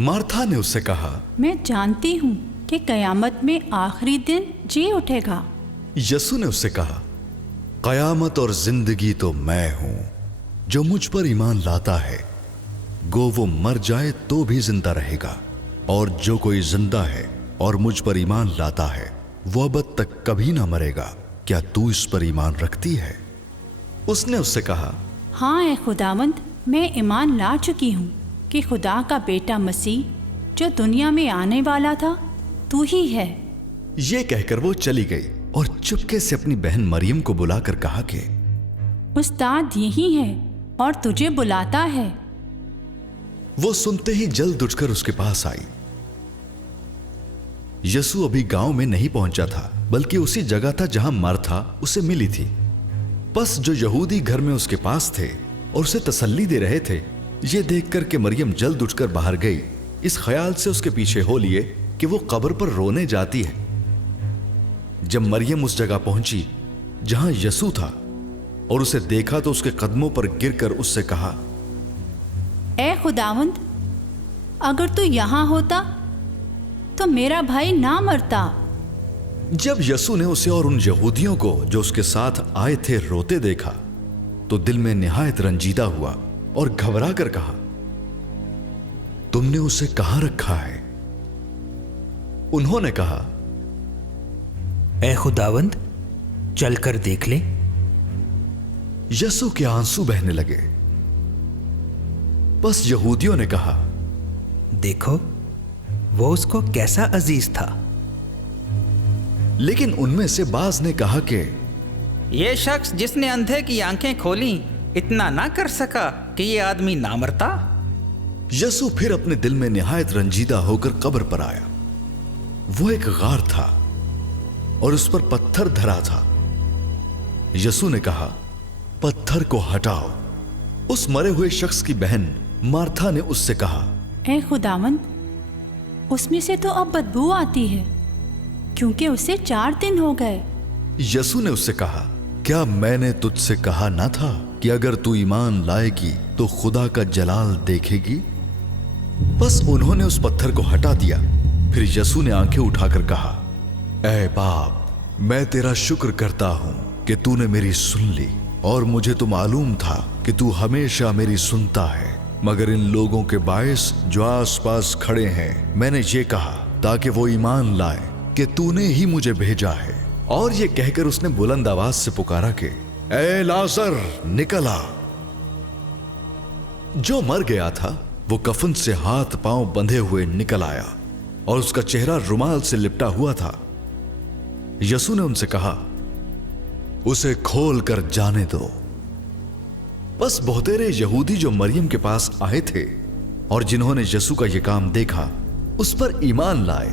Martha ने उससे कहा, मैं जानती हूँ कि कयामत में आखिरी दिन जी उठेगा। यसु ने उससे कहा, कयामत और जिंदगी तो मैं हूं। जो मुझ पर ईमान लाता है गो वो मर जाए तो भी जिंदा रहेगा, और जो कोई जिंदा है और मुझ पर ईमान लाता है वो अब तक कभी ना मरेगा। क्या तू इस पर ईमान रखती है? उसने उससे कहा, हाँ ए खुदावंद, मैं ईमान ला चुकी हूँ कि खुदा का बेटा मसीह जो दुनिया में आने वाला था तू ही है। ये कहकर वो चली गई और चुपके से अपनी बहन मरियम को बुलाकर कहा कि उस्ताद यही है और तुझे बुलाता है। वो सुनते ही जल्द उठकर उसके पास आई। यसु अभी गांव में नहीं पहुंचा था, बल्कि उसी जगह था जहां मार्था उसे मिली थी। बस जो यहूदी घर में उसके पास थे और उसे तसल्ली दे रहे थे, ये देखकर कि मरियम जल्द उठकर बाहर गई, इस ख्याल से उसके पीछे हो लिए कि वो कब्र पर रोने जाती है। जब मरियम उस जगह पहुंची जहां यसु था और उसे देखा तो उसके कदमों पर गिरकर उससे कहा, ए खुदावंद, अगर तू यहाँ होता तो मेरा भाई ना मरता। जब यसु ने उसे और उन यहूदियों को जो उसके साथ आए थे रोते देखा तो दिल में निहायत रंजीदा हुआ और घबरा कर कहा, तुमने उसे कहां रखा है? उन्होंने कहा, ए खुदावंद, चलकर देख ले। यसु के आंसू बहने लगे। बस यहूदियों ने कहा, देखो वो उसको कैसा अजीज था। लेकिन उनमें से बाज ने कहा कि ये शख्स जिसने अंधे की आंखें खोली इतना ना कर सका कि ये आदमी ना मरता। यसु फिर अपने दिल में निहायत रंजीदा होकर कब्र पर आया। वो एक गार था और उस पर पत्थर धरा था। यसु ने कहा, पत्थर को हटाओ। उस मरे हुए शख्स की बहन मार्था ने उससे कहा, ए खुदावंद, उसमें से तो अब बदबू आती है क्योंकि उसे 4 दिन हो गए। यसु ने उससे कहा, क्या मैंने तुझसे कहा ना था कि अगर तू ईमान लाएगी तो खुदा का जलाल देखेगी? बस उन्होंने उस पत्थर को हटा दिया। फिर यसु ने आंखें उठाकर कहा, ऐ बाप, मैं तेरा शुक्र करता हूं कि तूने मेरी सुन ली, और मुझे तो मालूम था कि तू हमेशा मेरी सुनता है, मगर इन लोगों के बायस जो आसपास खड़े हैं मैंने ये कहा ताकि वो ईमान लाए कि तूने ही मुझे भेजा है। और ये कहकर उसने बुलंद आवाज से पुकारा कि ए लाजर, निकल आ। जो मर गया था वो कफन से हाथ पांव बंधे हुए निकल आया और उसका चेहरा रुमाल से लिपटा हुआ था। यसु ने उनसे कहा, उसे खोल कर जाने दो। बस बहुतेरे यहूदी जो मरियम के पास आए थे और जिन्होंने यसु का यह काम देखा उस पर ईमान लाए